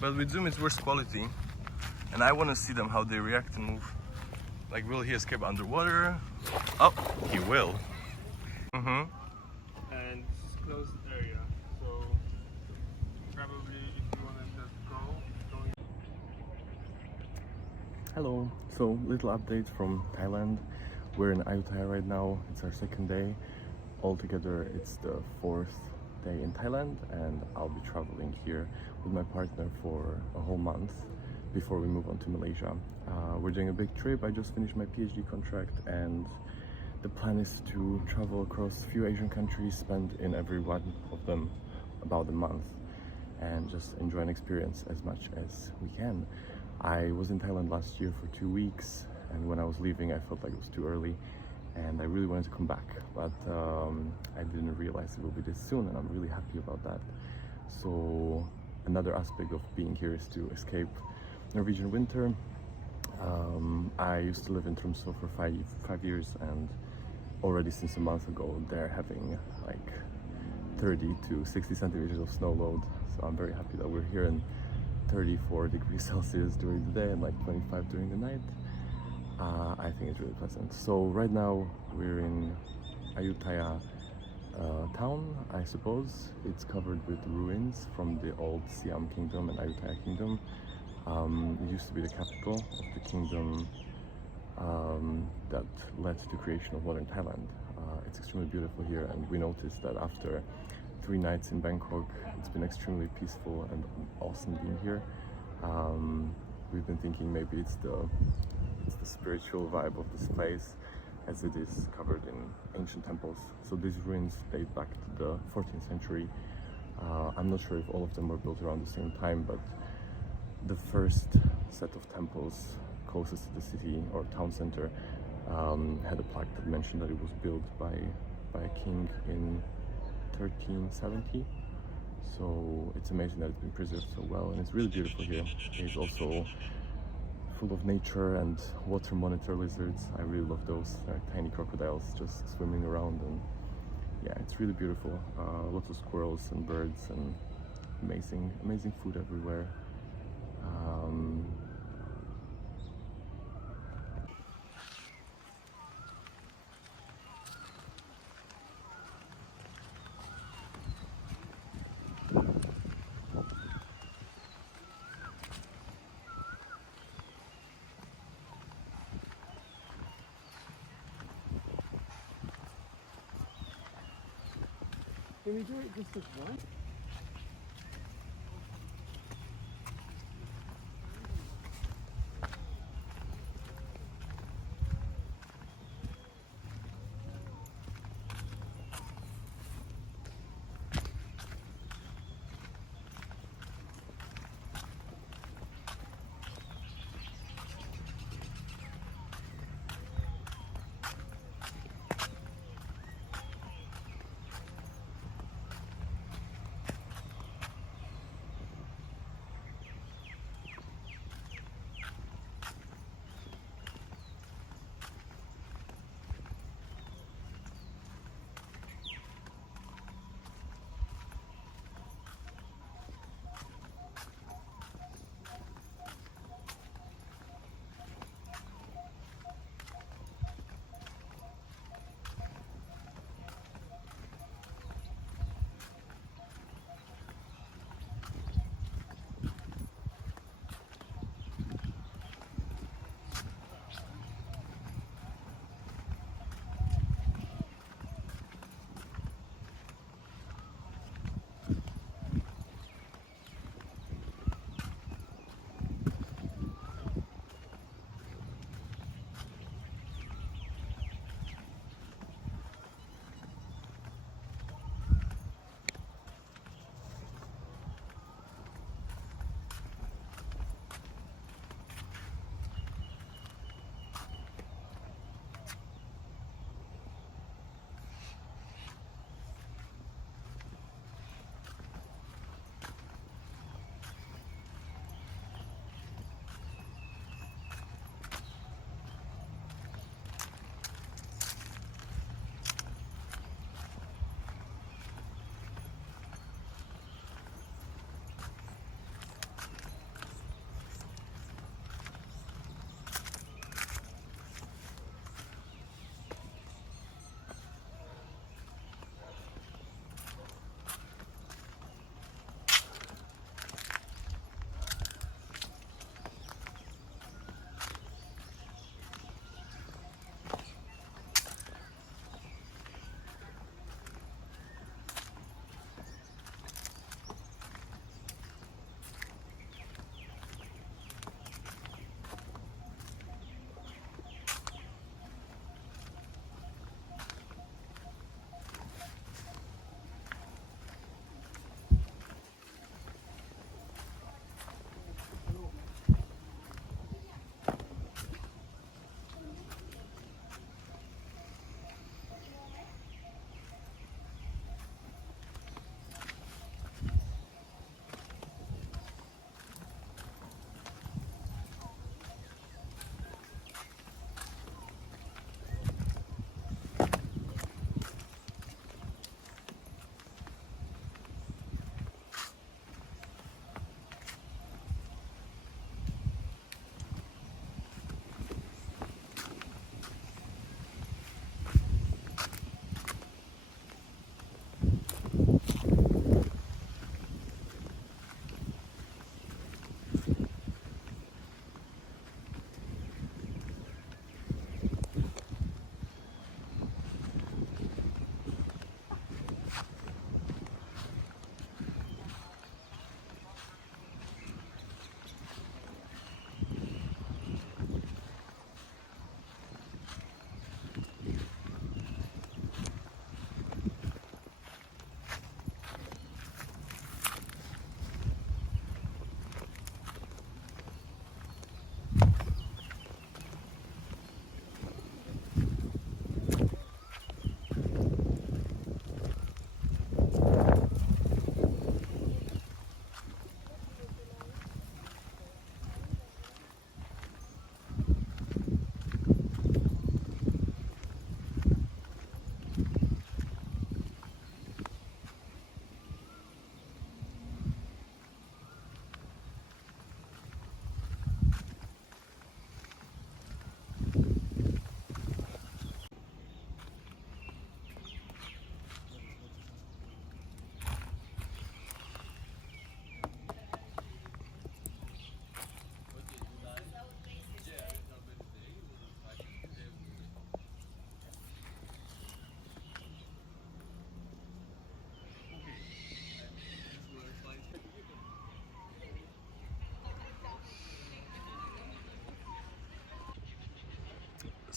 But with Zoom it's worse quality. And I want to see them, how they react and move. Like, will he escape underwater? Oh, he will. And it's closed area, so probably if you want to just go. Hello. So, little update from Thailand. We're in AYUTTHAYA right now. It's our second day. Altogether, it's the 4th day in Thailand, and I'll be traveling here with my partner for a whole month before we move on to Malaysia. We're doing a big trip. I just finished my PhD contract, and the plan is to travel across a few Asian countries, spend in every one of them about a month, and just enjoy and experience as much as we can. I was in Thailand last year for 2 weeks, and when I was leaving I felt like it was too early and I really wanted to come back, but I didn't realize it will be this soon, and I'm really happy about that. So another aspect of being here is to escape Norwegian winter. I used to live in Tromsø for five years, and already since a month ago they're having like 30 to 60 centimeters of snow load. So I'm very happy that we're here in 34 degrees Celsius during the day and like 25 during the night. I think it's really pleasant. So right now we're in AYUTTHAYA town, I suppose. It's covered with ruins from the old Siam kingdom and AYUTTHAYA kingdom. It used to be the capital of the kingdom that led to the creation of modern Thailand. It's extremely beautiful here, and we noticed that after 3 nights in Bangkok, it's been extremely peaceful and awesome being here. We've been thinking maybe it's the spiritual vibe of this place, as it is covered in ancient temples. So these ruins date back to the 14th century. I'm not sure if all of them were built around the same time, but the first set of temples closest to the city or town center had a plaque that mentioned that it was built by a king in 1370. So it's amazing that it's been preserved so well, and it's really beautiful here. It's also full of nature and water monitor lizards. I really love those. They're tiny crocodiles just swimming around, and yeah, it's really beautiful. Lots of squirrels and birds, and amazing food everywhere. Can we do it just as one?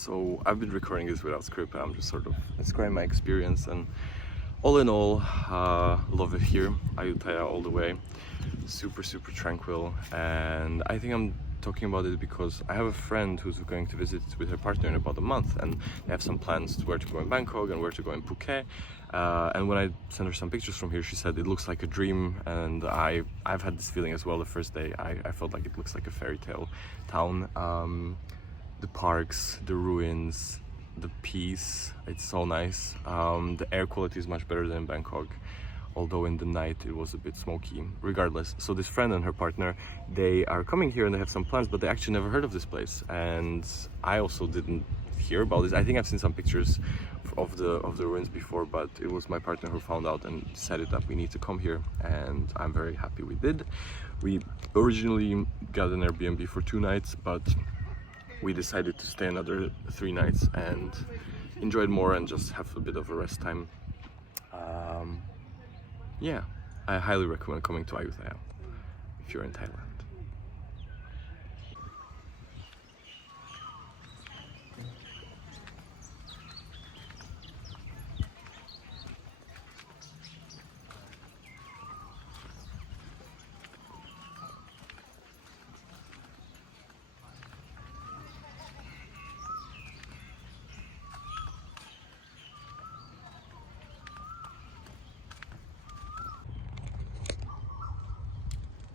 So I've been recording this without script. I'm just sort of describing my experience, and all in all, love it here. Ayutthaya all the way. Super tranquil, and I think I'm talking about it because I have a friend who's going to visit with her partner in about a month, and they have some plans to where to go in Bangkok and where to go in Phuket. And when I sent her some pictures from here, she said it looks like a dream, and I've had this feeling as well. The first day I felt like it looks like a fairy tale town. The parks, the ruins, the peace, it's so nice. The air quality is much better than in Bangkok, although in the night it was a bit smoky. Regardless, so this friend and her partner, they are coming here and they have some plans, but they actually never heard of this place, and I also didn't hear about this. I think I've seen some pictures of the ruins before, but it was my partner who found out and decided that we need to come here, and I'm very happy we did. We originally got an Airbnb for 2 nights, but we decided to stay another 3 nights and enjoy it more and just have a bit of a rest time. Yeah, I highly recommend coming to Ayutthaya if you're in Thailand.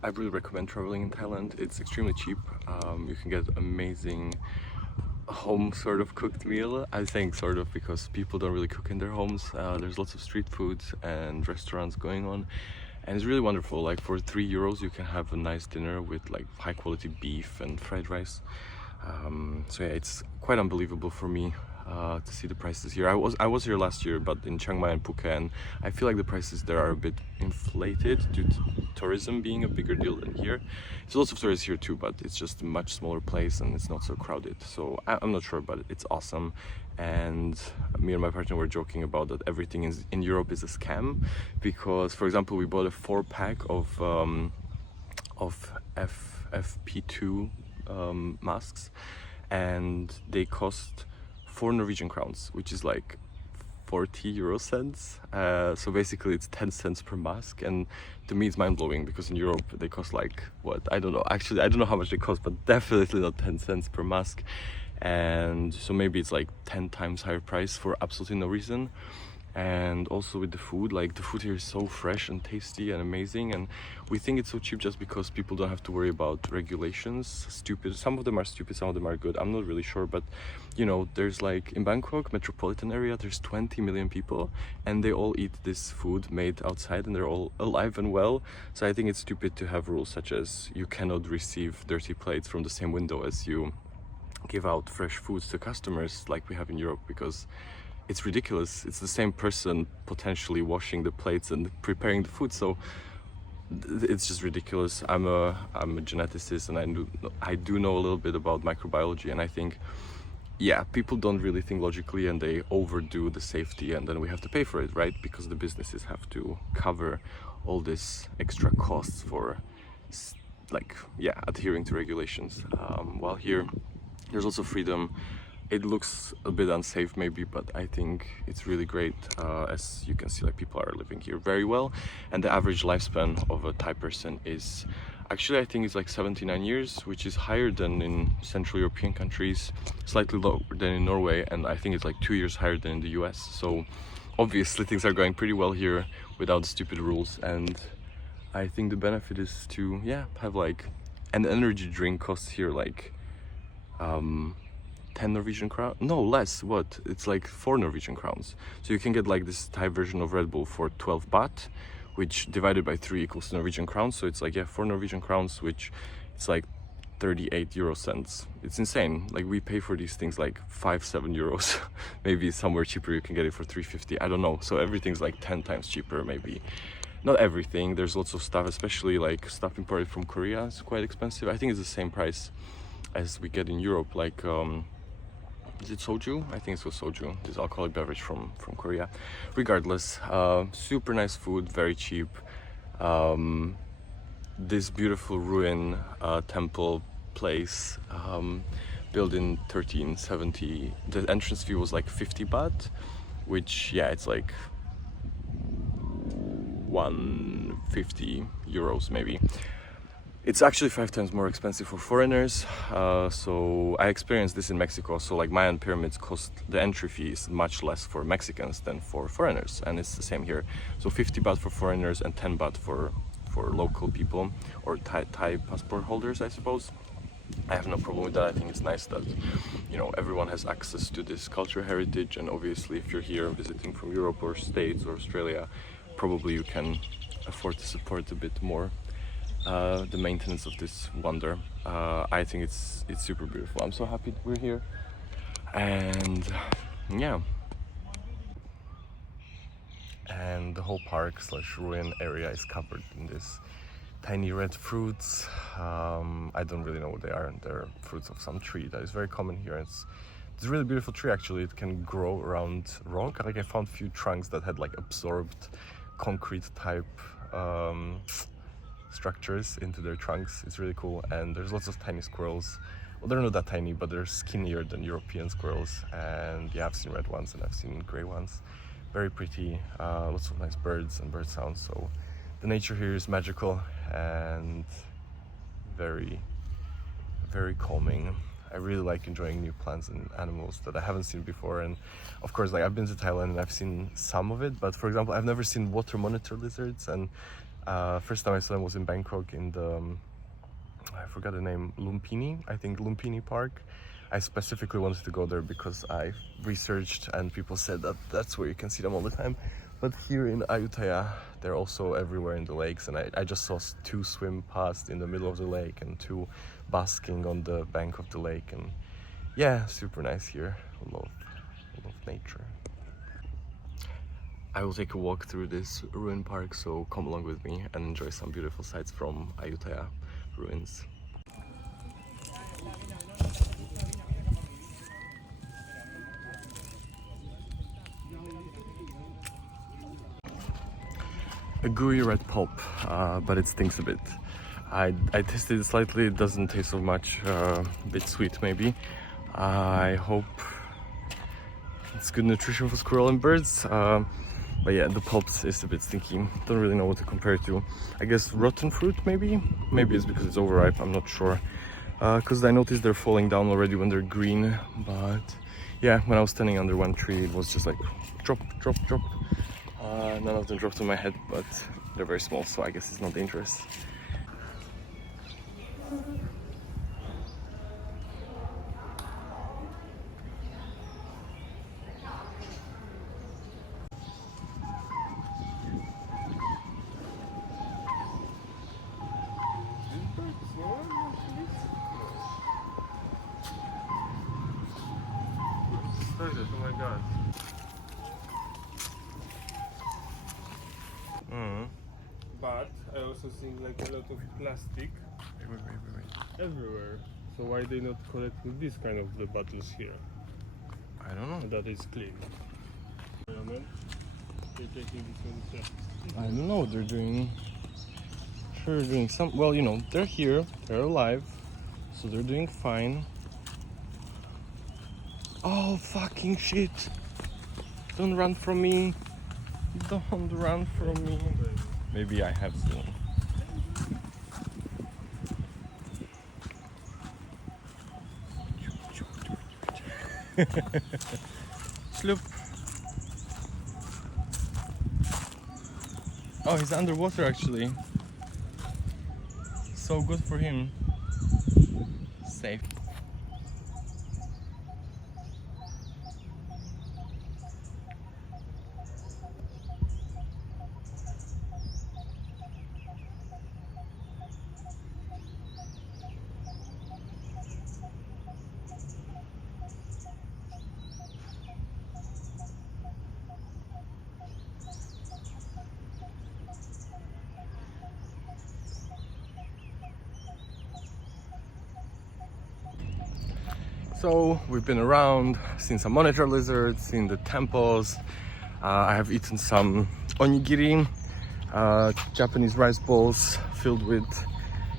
I really recommend traveling in Thailand. It's extremely cheap. You can get amazing home sort of cooked meal. I think sort of because people don't really cook in their homes. There's lots of street foods and restaurants going on, and it's really wonderful. Like for €3 you can have a nice dinner with like high quality beef and fried rice. So yeah, it's quite unbelievable for me to see the prices here. I was here last year, but in Chiang Mai and Phuket, and I feel like the prices there are a bit inflated due to tourism being a bigger deal than here. There's lots of tourists here too, but it's just a much smaller place and it's not so crowded. So I'm not sure, but it's awesome. And me and my partner were joking about that everything in Europe is a scam, because for example we bought a 4-pack of FFP2 masks, and they cost 4 Norwegian crowns, which is like 40 cents. So basically it's 10 cents per mask, and to me it's mind-blowing because in Europe they cost like, what, I don't know, actually I don't know how much they cost, but definitely not 10 cents per mask. And so maybe it's like 10 times higher price for absolutely no reason. And also with the food, like the food here is so fresh and tasty and amazing, and we think it's so cheap just because people don't have to worry about regulations. Stupid, some of them are stupid, some of them are good, I'm not really sure, but you know, there's like in Bangkok metropolitan area, there's 20 million people and they all eat this food made outside and they're all alive and well. So I think it's stupid to have rules such as you cannot receive dirty plates from the same window as you give out fresh foods to customers like we have in Europe, because it's ridiculous. It's the same person potentially washing the plates and preparing the food, so it's just ridiculous. I'm a geneticist, and I do know a little bit about microbiology, and I think, yeah, people don't really think logically and they overdo the safety, and then we have to pay for it, right? Because the businesses have to cover all this extra costs for like, yeah, adhering to regulations. While here there's also freedom. It looks a bit unsafe maybe, but I think it's really great. As you can see, like people are living here very well, and the average lifespan of a Thai person is actually, I think it's like 79 years, which is higher than in Central European countries, slightly lower than in Norway, and I think it's like 2 years higher than in the US. So obviously things are going pretty well here without stupid rules, and I think the benefit is to, yeah, have like an energy drink costs here like 10 Norwegian crowns, no less, what, it's like 4 Norwegian crowns. So you can get like this Thai version of Red Bull for 12 baht, which divided by 3 equals Norwegian crowns. So it's like, yeah, 4 Norwegian crowns, which it's like 38 cents. It's insane. Like we pay for these things like 5-7 euros. Maybe somewhere cheaper you can get it for 3.50, I don't know. So everything's like 10 times cheaper, maybe. Not everything, there's lots of stuff, especially like stuff imported from Korea. It's quite expensive. I think it's the same price as we get in Europe, like is it soju? I think it's soju, this alcoholic beverage from Korea. Regardless, super nice food, very cheap. This beautiful ruin temple place. built in 1370. The entrance fee was like 50 baht, which, yeah, it's like 150 euros maybe. It's actually 5 times more expensive for foreigners. So I experienced this in Mexico. So like Mayan pyramids cost, the entry fee is much less for Mexicans than for foreigners, and it's the same here. So 50 baht for foreigners and 10 baht for local people, or Thai passport holders, I suppose. I have no problem with that. I think it's nice that, you know, everyone has access to this cultural heritage, and obviously if you're here visiting from Europe or States or Australia, probably you can afford to support a bit more the maintenance of this wonder. I think it's super beautiful. I'm so happy that we're here, and yeah. And the whole park slash ruin area is covered in this tiny red fruits. I don't really know what they are. They're fruits of some tree that is very common here. It's a really beautiful tree actually. It can grow around rock. Like I found a few trunks that had like absorbed concrete type structures into their trunks. It's really cool. And there's lots of tiny squirrels. Well, they're not that tiny, but they're skinnier than European squirrels. And yeah, I've seen red ones and I've seen gray ones. Very pretty. Lots of nice birds and bird sounds. So the nature here is magical and very, very calming. I really like enjoying new plants and animals that I haven't seen before. And of course, like I've been to Thailand and I've seen some of it, but for example, I've never seen water monitor lizards. And first time I saw them was in Bangkok in the, I forgot the name, Lumpini, I think Lumpini Park. I specifically wanted to go there because I researched and people said that that's where you can see them all the time. But here in Ayutthaya, they're also everywhere in the lakes, and I just saw 2 swim past in the middle of the lake and 2 basking on the bank of the lake. And yeah, super nice here. I love nature. I will take a walk through this ruin park, so come along with me and enjoy some beautiful sights from Ayutthaya ruins. A gooey red pulp, but it stinks a bit. I tasted it slightly, it doesn't taste so much, a bit sweet maybe. I hope it's good nutrition for squirrel and birds, but yeah, the pulp is a bit stinky. Don't really know what to compare it to. I guess rotten fruit maybe? Maybe it's because it's overripe, I'm not sure. Because I noticed they're falling down already when they're green, but yeah, when I was standing under one tree it was just like drop, drop, drop. None of them dropped on my head, but they're very small, so I guess it's not dangerous. Oh my god. But I also think like a lot of plastic Wait. everywhere. So why they not collecting this kind of the bottles here? I don't know. That is clean. They're taking this one test. I don't know. They're doing some. Well, you know, they're here. They're alive, so they're doing fine. Oh fucking shit! Don't run from me! Don't run from me! Maybe I have some. Sloop. Oh, he's underwater actually. So good for him. Safe. So we've been around, seen some monitor lizards, seen the temples. I have eaten some onigiri, Japanese rice balls filled with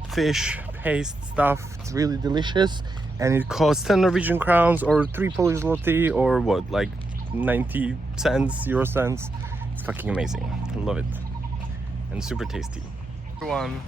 fish paste stuff. It's really delicious, and it costs 10 Norwegian crowns or 3 Polish zloty or what, like 90 cents, euro cents. It's fucking amazing. I love it, and super tasty. One.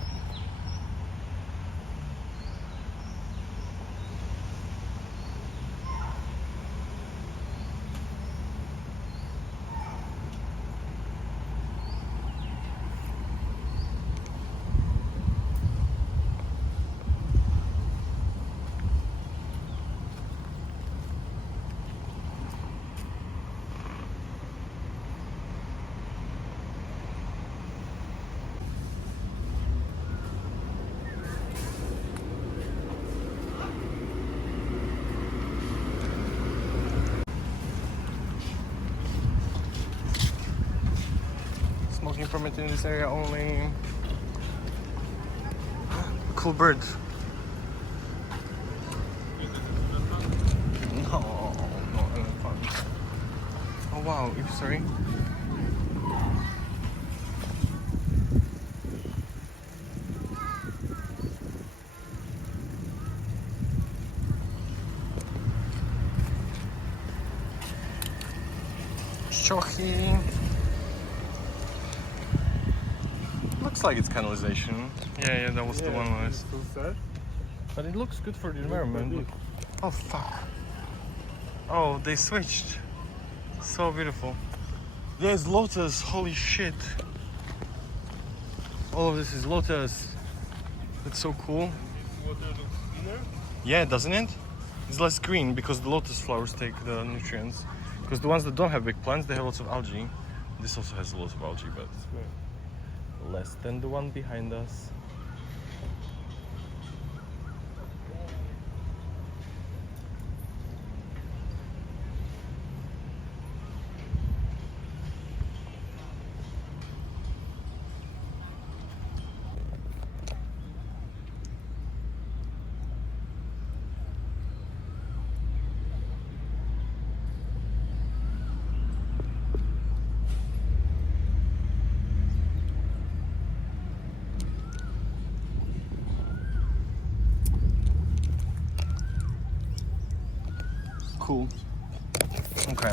Smoking permit in this area only. Cool bird. No, no elephant. Oh wow, sorry. Shochy. Looks like it's canalization. Yeah, that was the one I Still sad? But it looks good for the environment. Oh fuck. Oh, they switched. So beautiful. There's lotus, holy shit. All of this is lotus. It's so cool. This water looks cleaner. Yeah, doesn't it? It's less green because the lotus flowers take the nutrients. Because the ones that don't have big plants, they have lots of algae. This also has lots of algae, but less than the one behind us. Cool. Okay.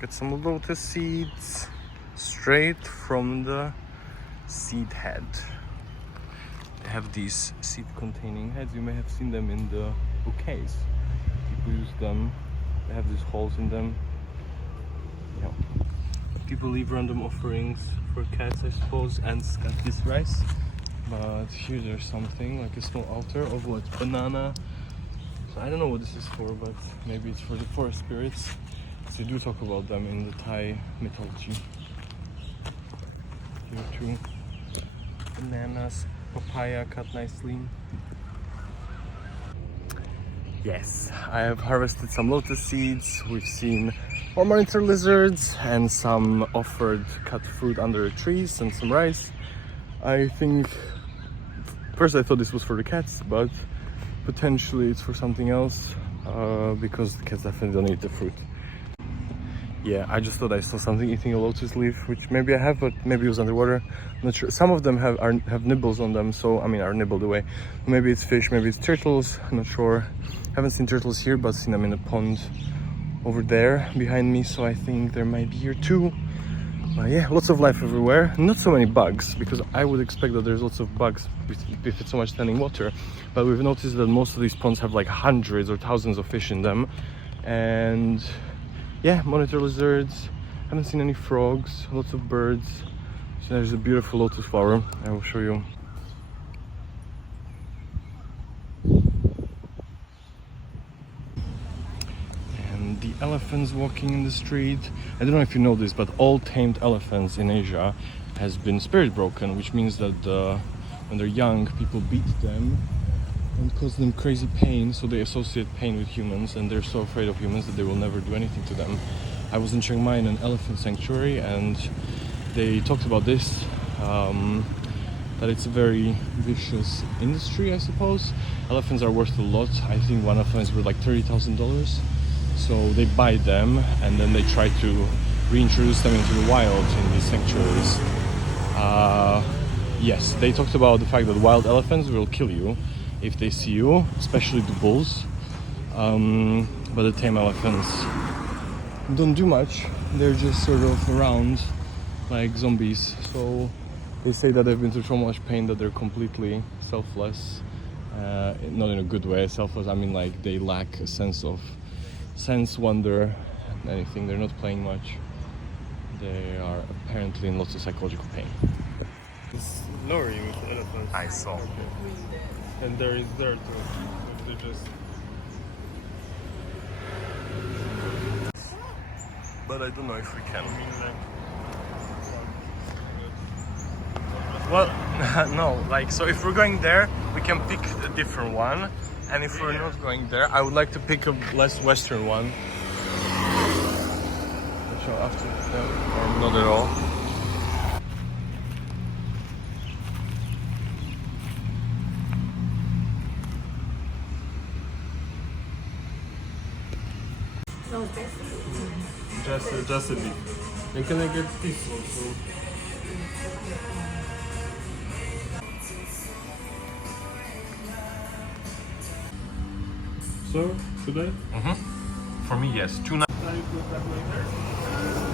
Get some lotus seeds straight from the seed head. They have these seed containing heads. You may have seen them in the bouquets. People use them. They have these holes in them. Yeah. People leave random offerings for cats, I suppose, and got this rice. But here there's something like a small altar of what? Banana. So I don't know what this is for, but maybe it's for the forest spirits. So they do talk about them in the Thai mythology. Here too. Bananas, papaya cut nicely. Yes, I have harvested some lotus seeds. We've seen more monitor lizards and some offered cut fruit under the trees and some rice. I think first I thought this was for the cats, but potentially it's for something else because the cats definitely don't eat the fruit. Yeah, I just thought I saw something eating a lotus leaf, which maybe I have, but maybe it was underwater. I'm not sure. Some of them have nibbles on them, so I mean are nibbled away. Maybe it's fish, maybe it's turtles. I'm not sure. Haven't seen turtles here, but seen them in a pond over there behind me, so I think there might be here too. Yeah, lots of life everywhere. Not so many bugs, because I would expect that there's lots of bugs if it's so much standing water. But we've noticed that most of these ponds have like hundreds or thousands of fish in them. And yeah, monitor lizards. Haven't seen any frogs, lots of birds. So there's a beautiful lotus flower. I will show you. The elephants walking in the street. I don't know if you know this, but all tamed elephants in Asia has been spirit broken, which means that when they're young, people beat them and cause them crazy pain, so they associate pain with humans, and they're so afraid of humans that they will never do anything to them. I was in Chiang Mai in an elephant sanctuary, and they talked about this. that it's a very vicious industry, I suppose. Elephants are worth a lot. I think one elephant is worth like $30,000. So they buy them and then they try to reintroduce them into the wild in these sanctuaries. Yes, they talked about the fact that wild elephants will kill you if they see you, especially the bulls. But the tame elephants don't do much. They're just sort of around like zombies. So they say that they've been through so much pain that they're completely selfless. Not in a good way, selfless. I mean, like they lack a sense, wonder, anything. They're not playing much. They are apparently in lots of psychological pain. It's lorry with elephants. I saw. And there is there too. They just. But I don't know if we can. I mean, like. Well, no, like, so if we're going there, we can pick a different one. And if we're not going there, I would like to pick a less Western one. So after, or not at all. Just a bit. And can I get this also? So, today? For me, yes. Tuna. Can you put that later?